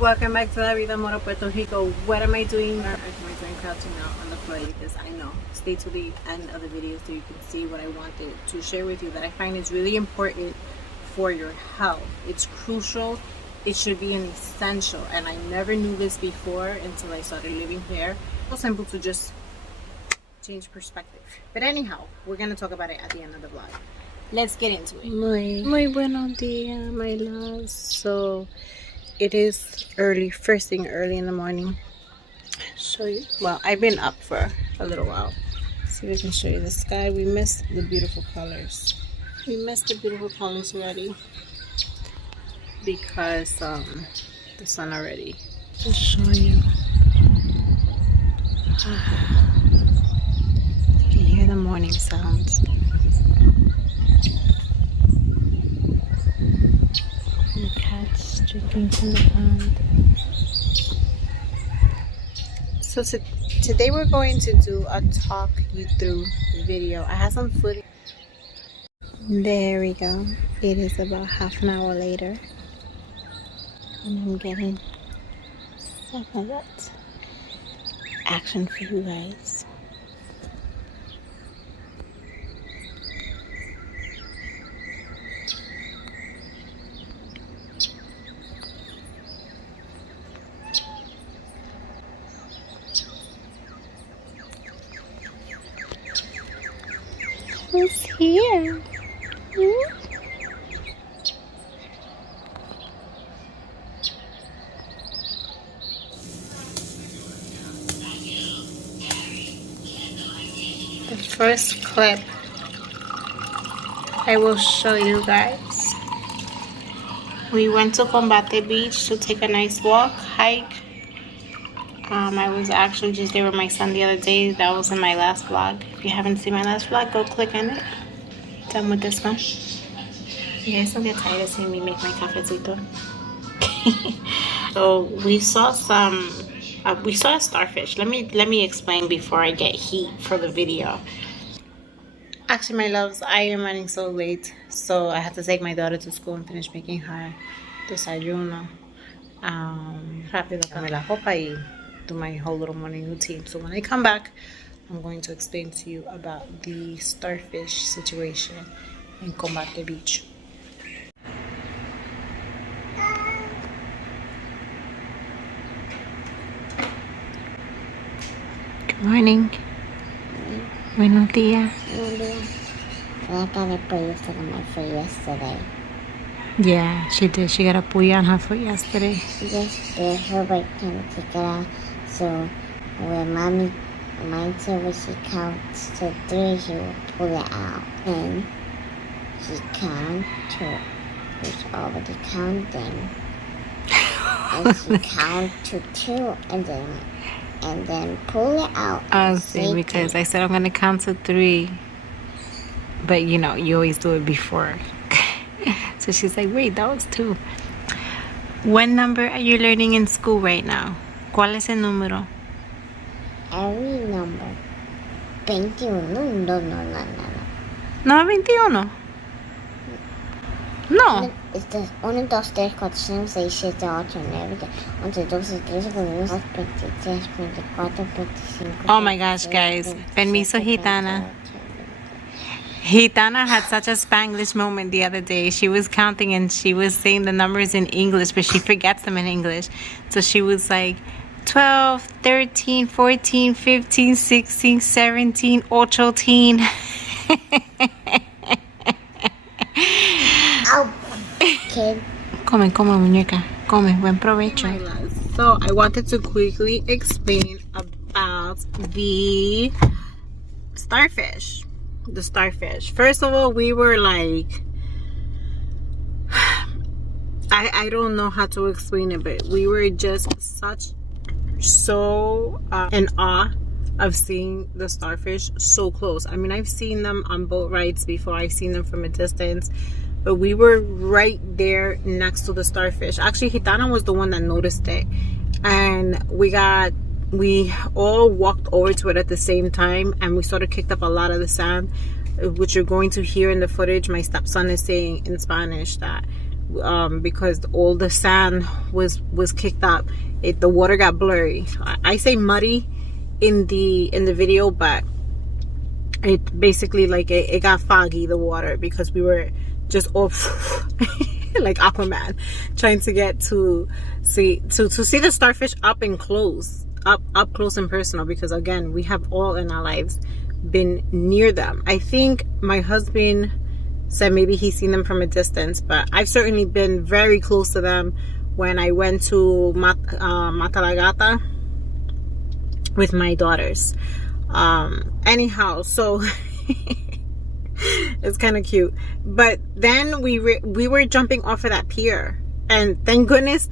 Welcome back to La Vida Mora Puerto Rico. What am I doing? Am I doing crouching out on the floor like this? I know. Stay to the end of the video so you can see what I wanted to share with you that I find is really important for your health. It's crucial. It should be an essential. And I never knew this before until I started living here. So simple to just change perspective. But anyhow, we're going to talk about it at the end of the vlog. Let's get into it. Muy buenos días, my loves. So it is first thing early in the morning. Show you. Well, I've been up for a little while. See if I can show you the sky. We missed the beautiful colors. We missed the beautiful colors already because the sun already. Just show you. You can hear the morning sounds. The cats drinking from the pond. So today we're going to do a talk you through video. I have some footage. There we go. It is about half an hour later. And I'm getting some of that action for you guys. Who's here? The first clip I will show you guys. We went to Combate Beach to take a nice walk, hike. I was actually just there with my son the other day. That was in my last vlog. If you haven't seen my last vlog, go click on it. Done with this one. You guys don't get tired of seeing me make my cafecito. So we saw a starfish. Let me explain before I get heat for the video. Actually, my loves, I am running so late, so I have to take my daughter to school and finish making her desayuno. Rápido poner la ropa y do my whole little morning routine. So when I come back, I'm going to explain to you about the starfish situation in Combate Beach. Good morning. Buenos días. I got a bruise on my foot yesterday. Yeah, she did. She got a puya on her foot yesterday. Yes, the Herbert can take it out. So when mommy reminds her when she counts to 3, she will pull it out. And she counts to, she's already counting. And she counts to 2 and then pull it out. Oh, see, because I said I'm going to count to 3. But, you know, you always do it before. So she's like, wait, that was 2. What number are you learning in school right now? ¿Cuál es el número? Every number. 21. No. ¿No es 21? No. It's the 1, 2, 3, 4, 5, 6, 7, 8, 9, 10, 11, 12, 13, 14, 15, 24, 25. Oh my gosh, guys. Permiso, Gitana. Gitana had such a Spanglish moment the other day. She was counting and she was saying the numbers in English, but she forgets them in English. So she was like 12, 13, 14, 15, 16, 17, 18. Oh, kid. Come, muñeca. Come, buen provecho. So I wanted to quickly explain about the starfish. The starfish. First of all, we were like, I don't know how to explain it, but we were just so in awe of seeing the starfish so close. I mean, I've seen them on boat rides before. I've seen them from a distance, but we were right there next to the starfish. Actually, Gitana was the one that noticed it, and we all walked over to it at the same time, and we sort of kicked up a lot of the sound, which you're going to hear in the footage. My stepson is saying in Spanish that because all the sand was kicked up. The water got blurry. I say muddy in the video, but it basically, like, it got foggy, the water, because we were just off like Aquaman, trying to get to see the starfish up close and personal, because again, we have all in our lives been near them. I think my husband said maybe he's seen them from a distance, but I've certainly been very close to them when I went to Matalagata with my daughters. Anyhow, so it's kind of cute. But then we were jumping off of that pier, and thank goodness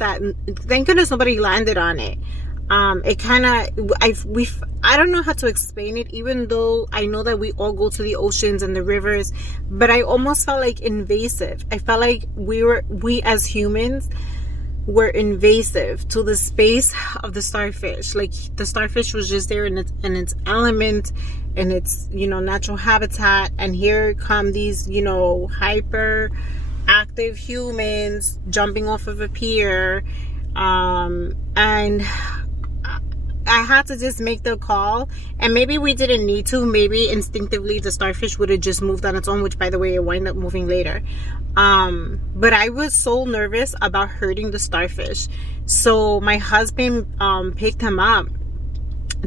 nobody landed on it. It kind of, I don't know how to explain it, even though I know that we all go to the oceans and the rivers, but I almost felt like invasive. I felt like we as humans were invasive to the space of the starfish. Like, the starfish was just there in its element, in its, natural habitat, and here come these, hyper active humans jumping off of a pier, and I had to just make the call. And maybe we didn't need to. Maybe instinctively the starfish would have just moved on its own, which, by the way, it wound up moving later. But I was so nervous about hurting the starfish. So my husband picked him up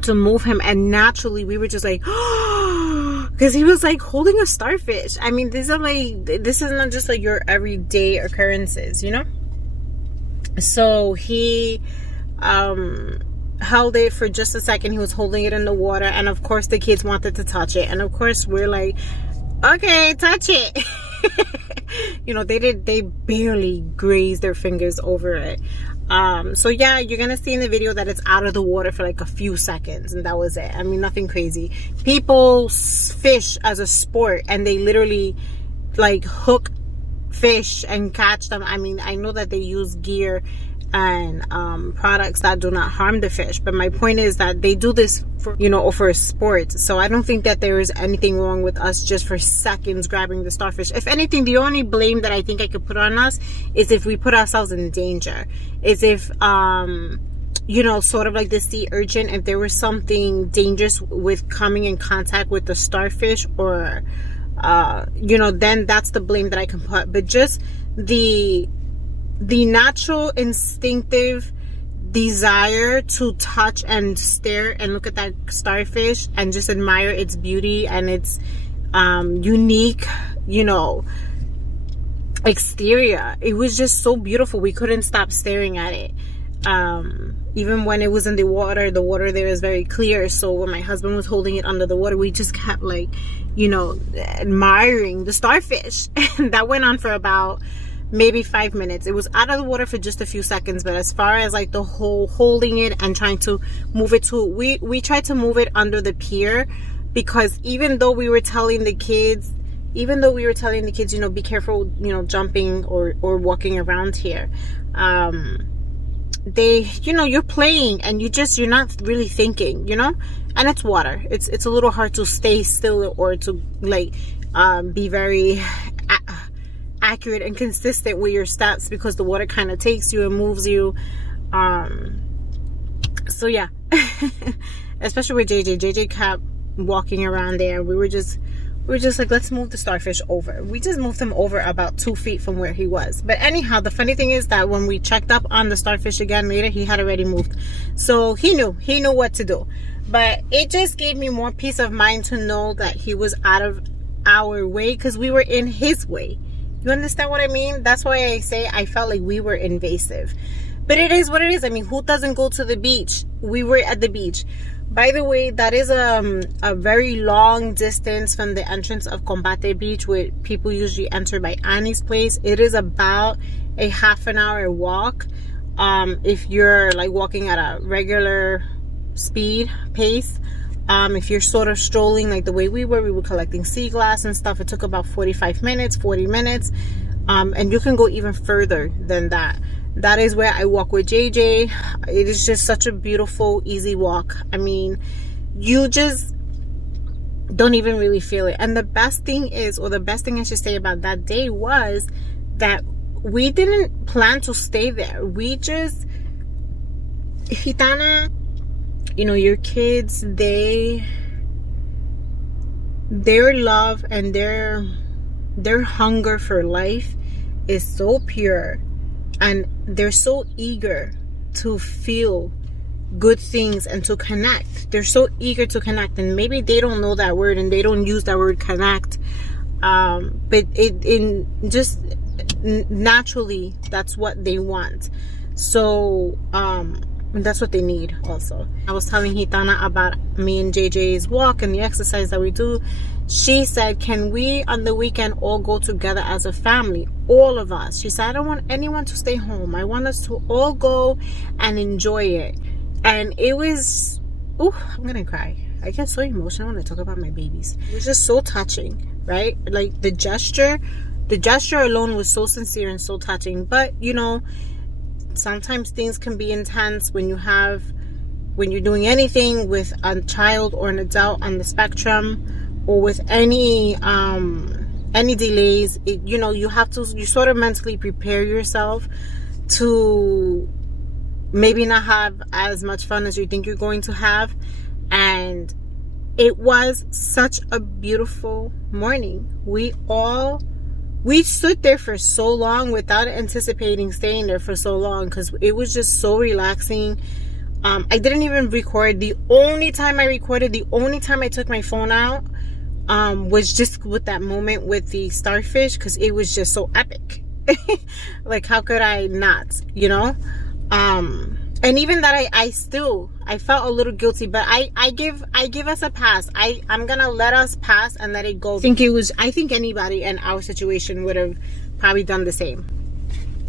to move him, and naturally we were just like, because he was like holding a starfish. I mean, this is not just like your everyday occurrences, So he held it for just a second. He was holding it in the water, and of course the kids wanted to touch it, and of course we're like, okay, touch it. They barely grazed their fingers over it. So yeah, you're gonna see in the video that it's out of the water for like a few seconds, and that was it. I mean, nothing crazy. People fish as a sport, and they literally like hook fish and catch them. I mean, I know that they use gear and products that do not harm the fish, but my point is that they do this for a sport. So I don't think that there is anything wrong with us just for seconds grabbing the starfish. If anything, the only blame that I think I could put on us is if we put ourselves in danger, is if sort of like the sea urchin, if there was something dangerous with coming in contact with the starfish, or then that's the blame that I can put. But just the natural instinctive desire to touch and stare and look at that starfish and just admire its beauty and its unique exterior. It was just so beautiful. We couldn't stop staring at it. Even when it was in the water there is very clear. So when my husband was holding it under the water, we just kept like admiring the starfish. And that went on for about maybe 5 minutes. It was out of the water for just a few seconds, but as far as like the whole holding it and trying to move it to, we tried to move it under the pier, because even though we were telling the kids, be careful, jumping or walking around here, they, you're playing and you're not really thinking, and it's water. It's a little hard to stay still or to like be very accurate and consistent with your steps, because the water kind of takes you and moves you. So yeah, especially with JJ kept walking around there. We were just like, let's move the starfish over. We just moved him over about 2 feet from where he was. But anyhow, the funny thing is that when we checked up on the starfish again later, he had already moved. So he knew what to do. But it just gave me more peace of mind to know that he was out of our way, because we were in his way. You understand what I mean? That's why I say I felt like we were invasive. But it is what it is. I mean, who doesn't go to the beach? We were at the beach. By the way, that is a very long distance from the entrance of Combate Beach, where people usually enter by Annie's place. It is about a half an hour walk. If you're like walking at a regular speed pace. If you're sort of strolling like the way we were collecting sea glass and stuff, it took about 45 minutes, 40 minutes. And you can go even further than that. That is where I walk with JJ. It is just such a beautiful, easy walk. I mean, you just don't even really feel it. And the best thing is, or the best thing I should say about that day was that we didn't plan to stay there. We just, Gitana, you know, your kids, their love and their hunger for life is so pure, and they're so eager to feel good things and to connect. They're so eager to connect, and maybe they don't know that word and they don't use that word connect, but just naturally that's what they want. So that's what they need. Also, I was telling Gitana about me and JJ's walk and the exercise that we do. She said, can we on the weekend all go together as a family, all of us? She said, I don't want anyone to stay home. I want us to all go and enjoy it. And it was, oh, I'm gonna cry. I get so emotional when I talk about my babies. It was just so touching, right? Like the gesture alone was so sincere and so touching. But you know, sometimes things can be intense when you're doing anything with a child or an adult on the spectrum, or with any delays. You know, you sort of mentally prepare yourself to maybe not have as much fun as you think you're going to have. And it was such a beautiful morning. We stood there for so long without anticipating staying there for so long, because it was just so relaxing. I didn't even record. The only time I took my phone out was just with that moment with the starfish, because it was just so epic. Like, how could I not, you know? And even that, I felt a little guilty, but I give us a pass. I'm gonna let us pass and let it go. I think anybody in our situation would have probably done the same.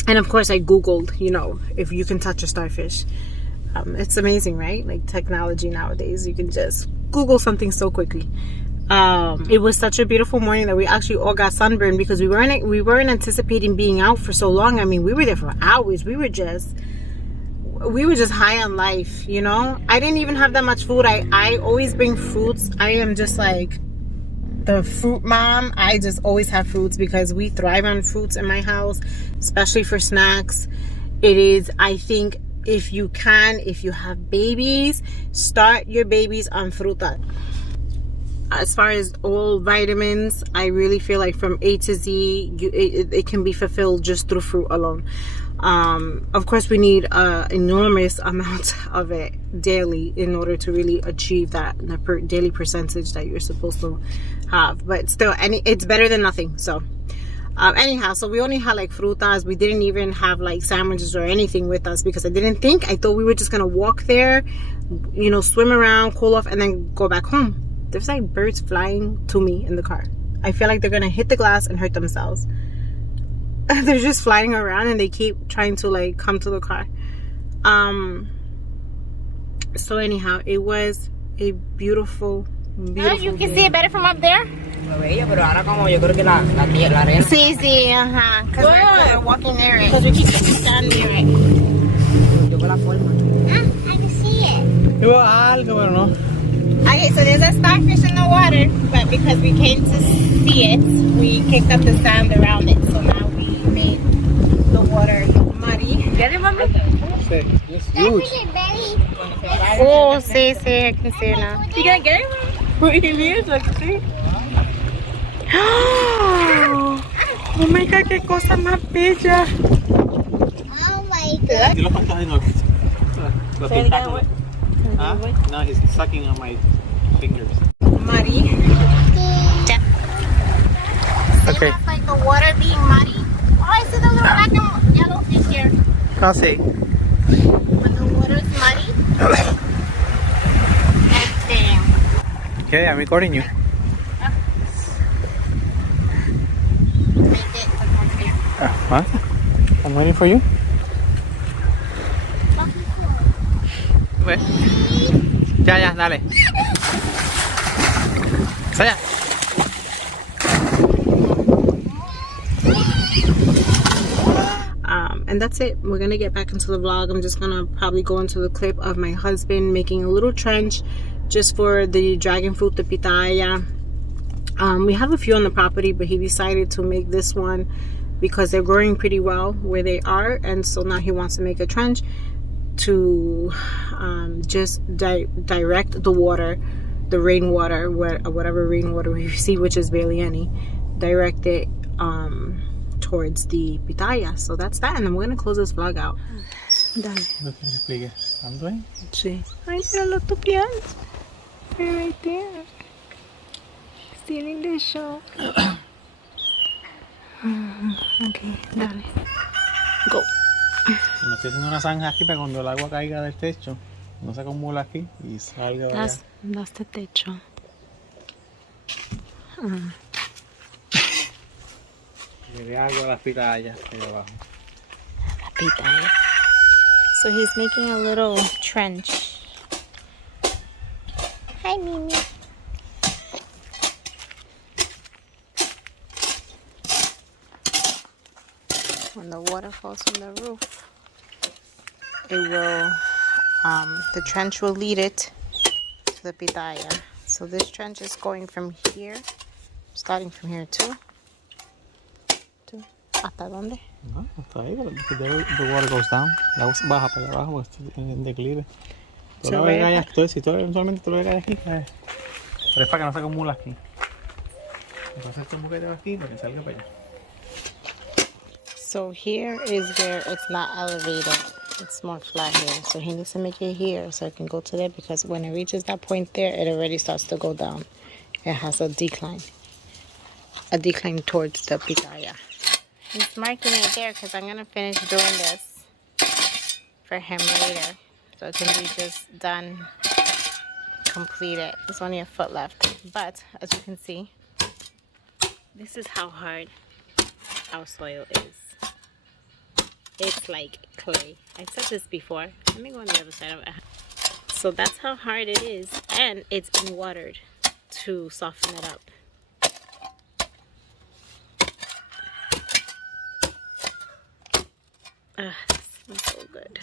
And of course I Googled, you know, if you can touch a starfish. It's amazing, right? Like technology nowadays, you can just Google something so quickly. It was such a beautiful morning that we actually all got sunburned, because we weren't anticipating being out for so long. I mean, we were there for hours. We were just high on life, you know. I didn't even have that much food. I always bring fruits. I am just like the fruit mom. I just always have fruits because we thrive on fruits in my house, especially for snacks. It is, I think, if you have babies, start your babies on fruta. As far as all vitamins, I really feel like from A to Z, it can be fulfilled just through fruit alone. Of course, we need an enormous amount of it daily in order to really achieve that daily percentage that you're supposed to have. But still, it's better than nothing. So anyhow, so we only had like frutas. We didn't even have like sandwiches or anything with us, because I thought we were just gonna walk there, you know, swim around, cool off, and then go back home. There's like birds flying to me in the car. I feel like they're gonna hit the glass and hurt themselves. They're just flying around and they keep trying to like come to the car. So anyhow, it was a beautiful you can see it better from up there. Sí, ajá. Because we're walking near it. Because we keep standing near it. I can see it. Okay, so there's a starfish in the water, but because we came to see it, we kicked up the sand around it. So now we made the water muddy. Get it, Mama? It's huge. Oh, sí, I can see it now. You gonna get it? See? Oh my God, qué cosa más bella. Oh my God. No, he's sucking on my fingers. Muddy. Yeah. Okay. That's like the water being muddy. Oh, I see the little black and yellow fish here. I'll see. When the water's muddy. Damn. Okay, I'm recording you. What? I'm waiting for you. Wait. Ya, dale. Saya. And that's it. We're gonna get back into the vlog. I'm just gonna probably go into the clip of my husband making a little trench just for the dragon fruit, the pitaya. We have a few on the property, but he decided to make this one because they're growing pretty well where they are, and so now he wants to make a trench to just direct the water, the rainwater, whatever rainwater we receive, which is barely any, direct it towards the pitaya. So that's that, and I'm gonna close this vlog out. Dale. ¿No quieres que explique? ¿Ando ahí? Sí. Ay, míralo tu piel. Right there. Stealing the show. Okay, dale. Go. Me estoy haciendo una zanja aquí para cuando el agua caiga del techo no se acumula aquí y salga de allá. That's the techo. Le dé agua a las pitayas ahí abajo. La pitaya. So he's making a little trench. Hi, Mimi. When the water falls from the roof, it will, the trench will lead it to the pitaya. So this trench is going from here, starting from here too. ¿Hasta dónde? No, hasta ahí, but the water goes down. La agua baja para allá abajo porque está en declive. Todo lo que cae aquí, si todo eventualmente todo lo que cae aquí cae. Pero es para que no se acumula aquí. Entonces este buquete aquí para que salga para allá. So here is where it's not elevated. It's more flat here. So he needs to make it here so it can go to there, because when it reaches that point there, it already starts to go down. It has a decline. A decline towards the pitaya. He's marking it there because I'm going to finish doing this for him later. So it can be just done, completed. There's only a foot left. But as you can see, this is how hard our soil is. It's like clay. I said this before. Let me go on the other side of it. So that's how hard it is, and it's been watered to soften it up. This smells so good.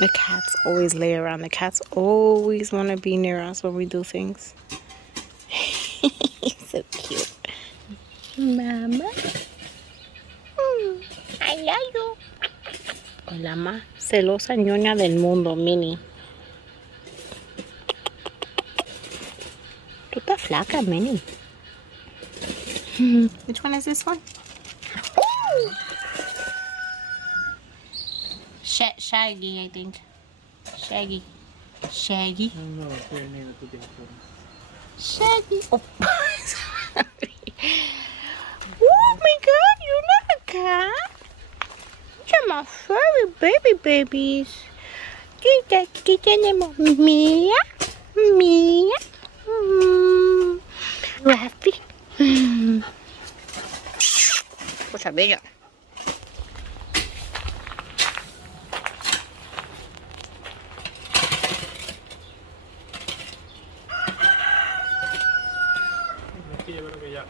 The cats always lay around. The cats always want to be near us when we do things. He's so cute. Mama. I love you. La más celosa ñoña del mundo, Minnie. Tú estás flaca, Minnie. Which one is this one? Shaggy, I think. Shaggy. Shaggy. No, Shaggy. Oh, sorry. Oh my God, you're not a cat. You're my furry baby babies. ¿Qué tenemos? Mía. Mía. Raffy. Cosa bella. Aquí yo creo que ya.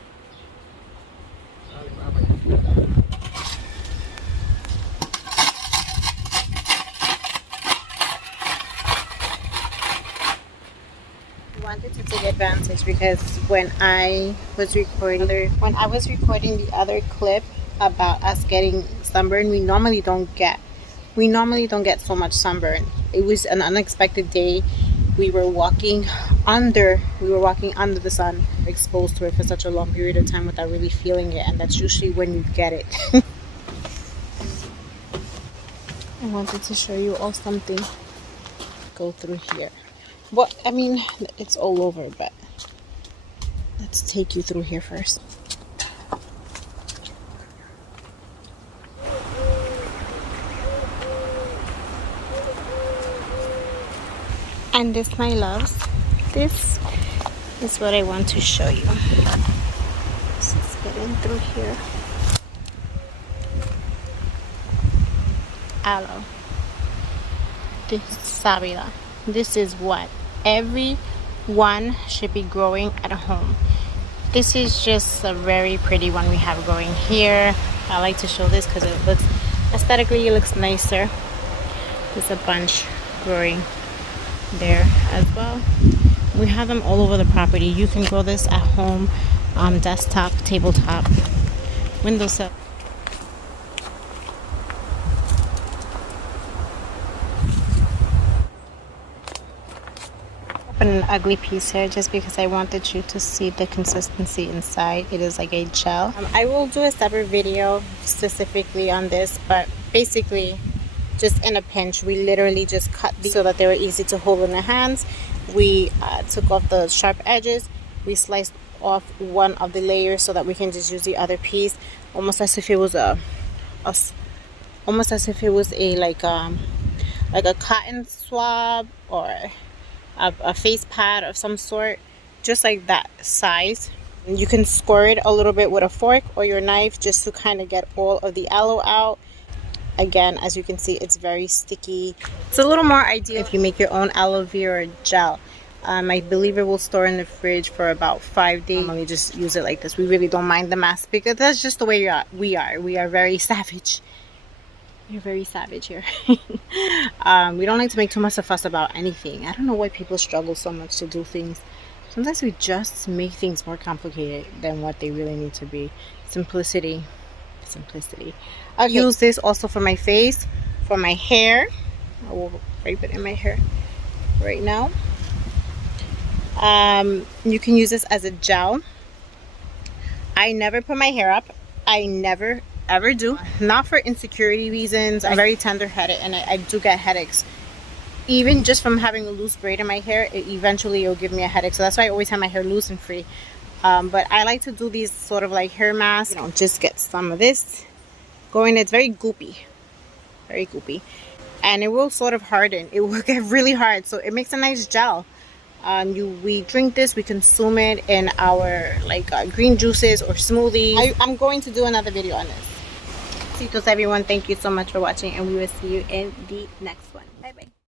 Wanted to take advantage because when I was recording the other clip about us getting sunburn, we normally don't get so much sunburn. It was an unexpected day. We were walking under the sun, exposed to it for such a long period of time without really feeling it, and that's usually when you get it. I wanted to show you all something. Go through here. Well, I mean, it's all over, but let's take you through here first. And this, my loves, this is what I want to show you. Let's just get in through here. Aloe. This is Savila. This is what everyone should be growing at home. This is just a very pretty one we have growing here. I like to show this because it looks aesthetically, it looks nicer. There's a bunch growing there as well. We have them all over the property. You can grow this at home, desktop, tabletop, windowsill. Open an ugly piece here just because I wanted you to see the consistency inside. It is like a gel. I will do a separate video specifically on this, but basically just in a pinch, we literally just cut these so that they were easy to hold in the hands. We took off the sharp edges. We sliced off one of the layers so that we can just use the other piece, almost as if it was almost as if it was a like a cotton swab or a face pad of some sort, just like that size. You can score it a little bit with a fork or your knife just to kind of get all of the aloe out. Again, as you can see, it's very sticky. It's a little more ideal if you make your own aloe vera gel. I believe it will store in the fridge for about 5 days. You just use it like this. We really don't mind the mess because that's just the way we are. We are very savage. You're very savage here. We don't like to make too much of a fuss about anything. I don't know why people struggle so much to do things. Sometimes we just make things more complicated than what they really need to be. Simplicity. Simplicity. I'll use this also for my face, for my hair. I will wipe it in my hair right now. You can use this as a gel. I never put my hair up. I never ever do, not for insecurity reasons. I'm very tender-headed and I do get headaches even just from having a loose braid in my hair. Eventually it'll give me a headache, so that's why I always have my hair loose and free. But I like to do these sort of like hair masks, you know, just get some of this going. It's very goopy, and it will sort of harden. It will get really hard, so it makes a nice gel. We drink this, we consume it in our like green juices or smoothies. I'm going to do another video on this. Besitos everyone, thank you so much for watching and we will see you in the next one. Bye bye.